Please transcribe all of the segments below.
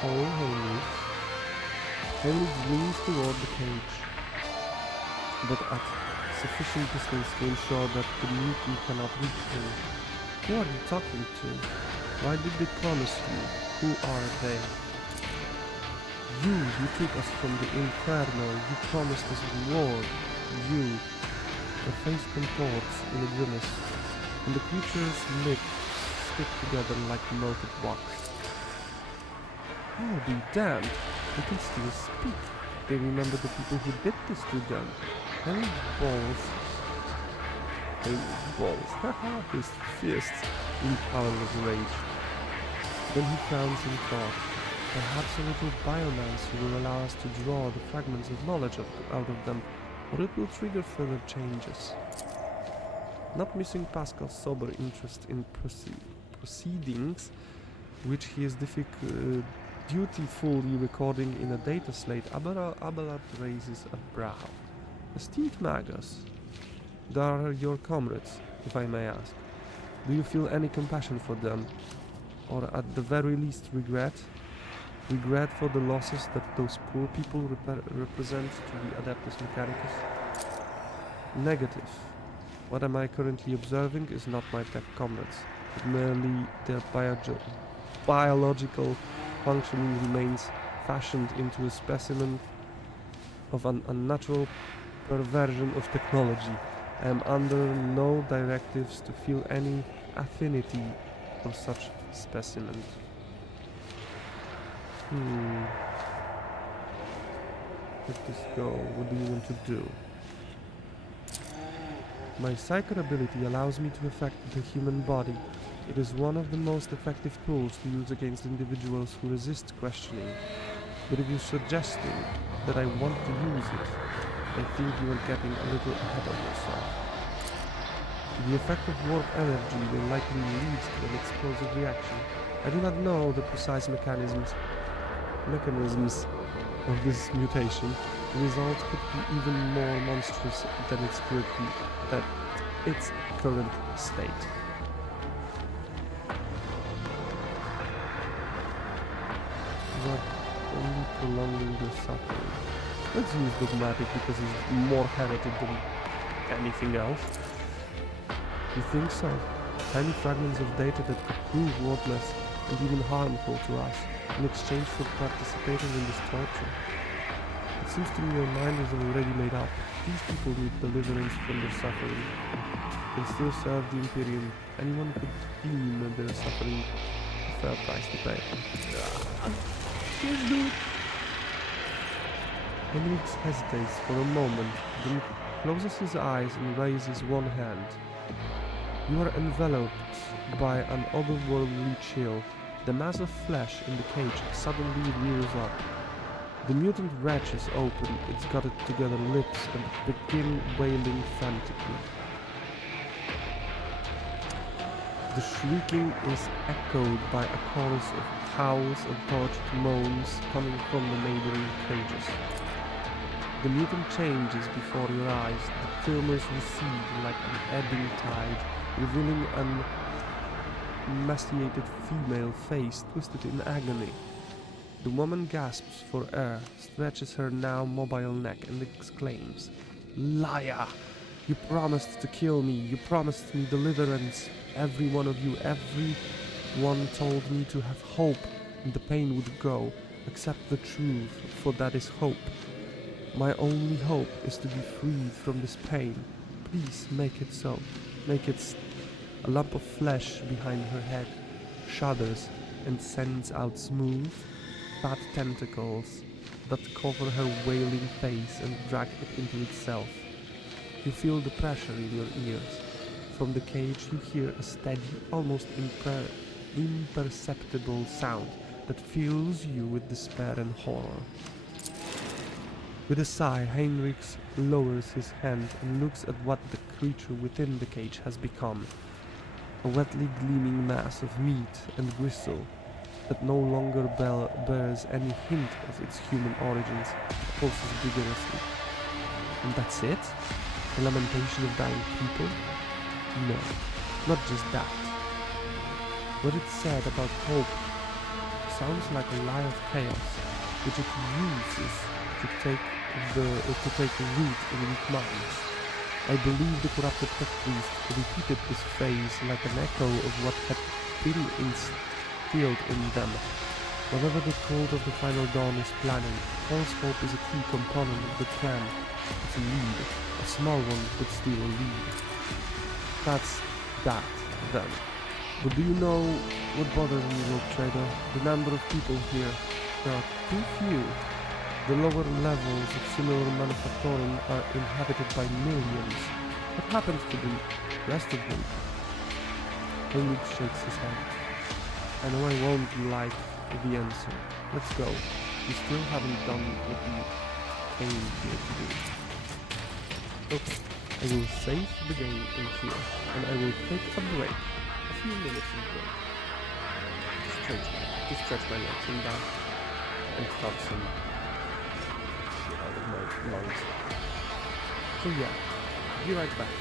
hole, Heinrich. Heinrich leans toward the cage, but at sufficient distance to ensure that the mutant cannot reach him. Who are you talking to? Why did they promise you? Who are they? You took us from the Inferno. You promised us reward. You. The face contorts in a grimace, and the creature's lips stick together like melted wax. Oh, be damned! They can still speak. They remember the people who did this to them. Henry's balls, haha, his fists in powerless rage. Then he frowns in thought. Perhaps a little biomancy will allow us to draw the fragments of knowledge out of them, or it will trigger further changes. Not missing Pascal's sober interest in proceedings, which he is dutifully recording in a data slate, Abelard raises a brow. Esteemed Magus, they are your comrades, if I may ask. Do you feel any compassion for them? Or at the very least regret? Regret for the losses that those poor people represent to the Adeptus Mechanicus? Negative. What am I currently observing is not my tech comrades, but merely their biological functioning remains fashioned into a specimen of an unnatural perversion of technology. I am under no directives to feel any affinity for such specimens. Let this go. What do you want to do? My psychic ability allows me to affect the human body. It is one of the most effective tools to use against individuals who resist questioning. But if you're suggesting that I want to use it, I think you are getting a little ahead of yourself. The effect of warp energy will likely lead to an explosive reaction. I do not know the precise mechanisms of this mutation. The result could be even more monstrous than its current state. But only prolonging their suffering. That seems dogmatic because he's more heretic than anything else. You think so? Tiny fragments of data that could prove worthless and even harmful to us in exchange for participating in this torture. It seems to me your mind is already made up. These people need deliverance from their suffering. They still serve the Imperium. Anyone could deem their suffering a fair price to pay. Let's do it. Henrik hesitates for a moment, then closes his eyes and raises one hand. You are enveloped by an otherworldly chill. The mass of flesh in the cage suddenly rears up. The mutant wrenches open its gutted together lips and begin wailing frantically. The shrieking is echoed by a chorus of howls and tortured moans coming from the neighboring cages. The mutant changes before your eyes. The tremors recede like an ebbing tide, revealing an emaciated female face twisted in agony. The woman gasps for air, stretches her now mobile neck and exclaims, "Liar! You promised to kill me, you promised me deliverance. Every one of you, everyone told me to have hope and the pain would go. Accept the truth, for that is hope. My only hope is to be freed from this pain. Please make it so. Make it." A lump of flesh behind her head shudders and sends out smooth, fat tentacles that cover her wailing face and drag it into itself. You feel the pressure in your ears. From the cage you hear a steady, almost imperceptible sound that fills you with despair and horror. With a sigh, Heinrich lowers his hand and looks at what the creature within the cage has become. A wetly gleaming mass of meat and gristle that no longer bears any hint of its human origins, pulses vigorously. And that's it? The lamentation of dying people? No, not just that. What it said about hope sounds like a lie of chaos, which it uses to take root in weak minds. I believe the corrupted tech priest repeated this phrase like an echo of what had been instilled in them. Whatever the cult of the Final Dawn is planning, false hope is a key component of the plan. It's a lead, a small one, but still a lead. That's that, then. But do you know what bothers me, Rogue Trader? The number of people here. There are too few. The lower levels of similar manufacturing are inhabited by millions. What happens to the rest of them? Henrik shakes his head. I know I won't like the answer. Let's go. We still haven't done what we came here to do. Okay, I will save the game in here, and I will take a break. A few minutes of break. To stretch my legs and back, and have some shit out of my lungs. So yeah, be right back.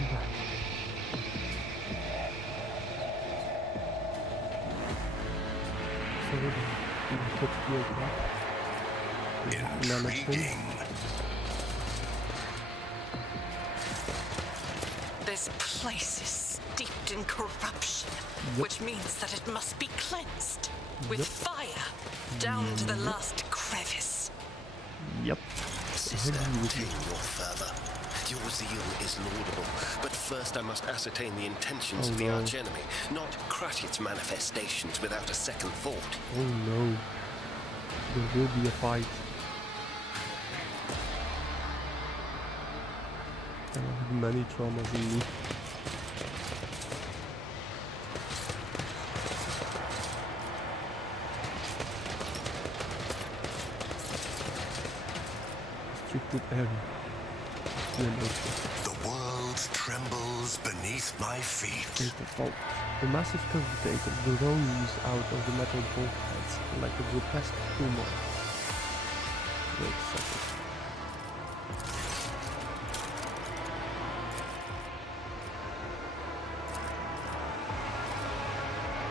come back. So we could heal back. Intriguing. This place is steeped in corruption, which means that it must be cleansed with fire down to the last crevice. Yep. Sister, take your further. Your zeal is laudable, but first I must ascertain the intentions of the archenemy, not crush its manifestations without a second thought. Oh no. There will be a fight. I have many traumas in me. Restricted area. The world trembles beneath my feet. The massive cultivator grows out of the metal bulkheads like a grotesque puma. Wait a second.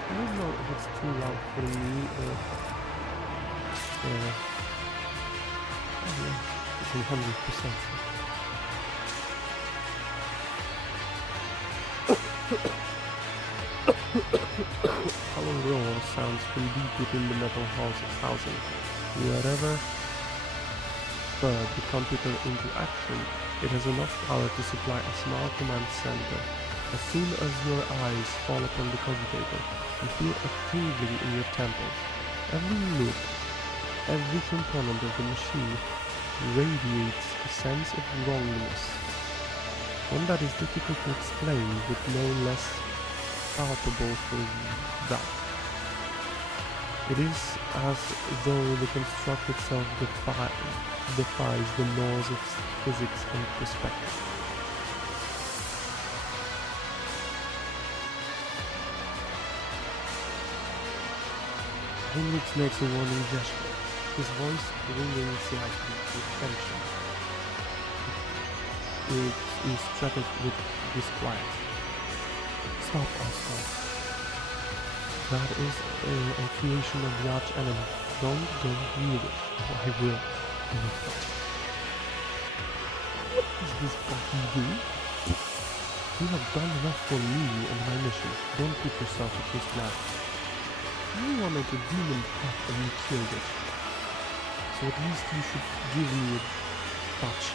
I don't know if it's too loud for me or... oh yeah, it's 100%. Hollow roar sounds from deep within the metal housing. Wherever spurred the computer into action, it has enough power to supply a small command center. As soon as your eyes fall upon the cogitator, you feel a tingling in your temples. Every loop, every component of the machine radiates a sense of wrongness, one that is difficult to explain with no less palpable for that. It is as though the construct itself defies the laws of physics and perspective. Henrik makes a warning gesture, his voice ringing slightly with tension. It is threatened with disquiet. Stop, Oscar. That is a creation of the arch enemy. Don't go near it, or I will. What is this fucking do? You have done enough for me and my mission. Don't put yourself at risk now. I wanted a demon pet and you killed it. So at least you should give me a touch.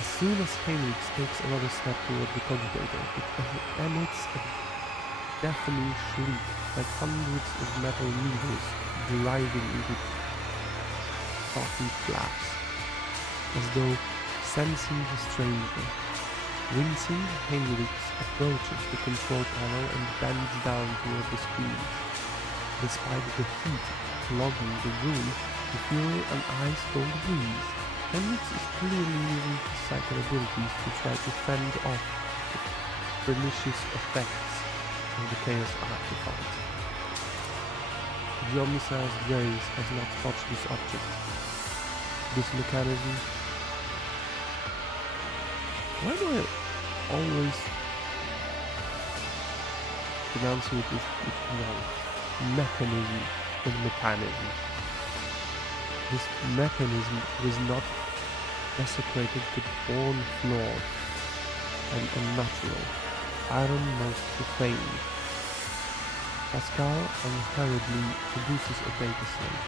As soon as Heinrich takes another step toward the cogitator, it emits a deafening shriek like hundreds of metal needles driving into coffee flaps, as though sensing the stranger. Wincing, Heinrich approaches the control panel and bends down toward the screen. Despite the heat clogging the room, you feel an ice-cold breeze. Heinrich is clearly using his psychic abilities to try to fend off the pernicious effects of the Chaos Artifact. The Omnissiah's gaze has not touched this object. This mechanism... Why do I always pronounce it wrong? Mechanism and mechanism. This mechanism was not desecrated but born flawed and unnatural. Iron most profane. Pascal unhurriedly produces a data slate.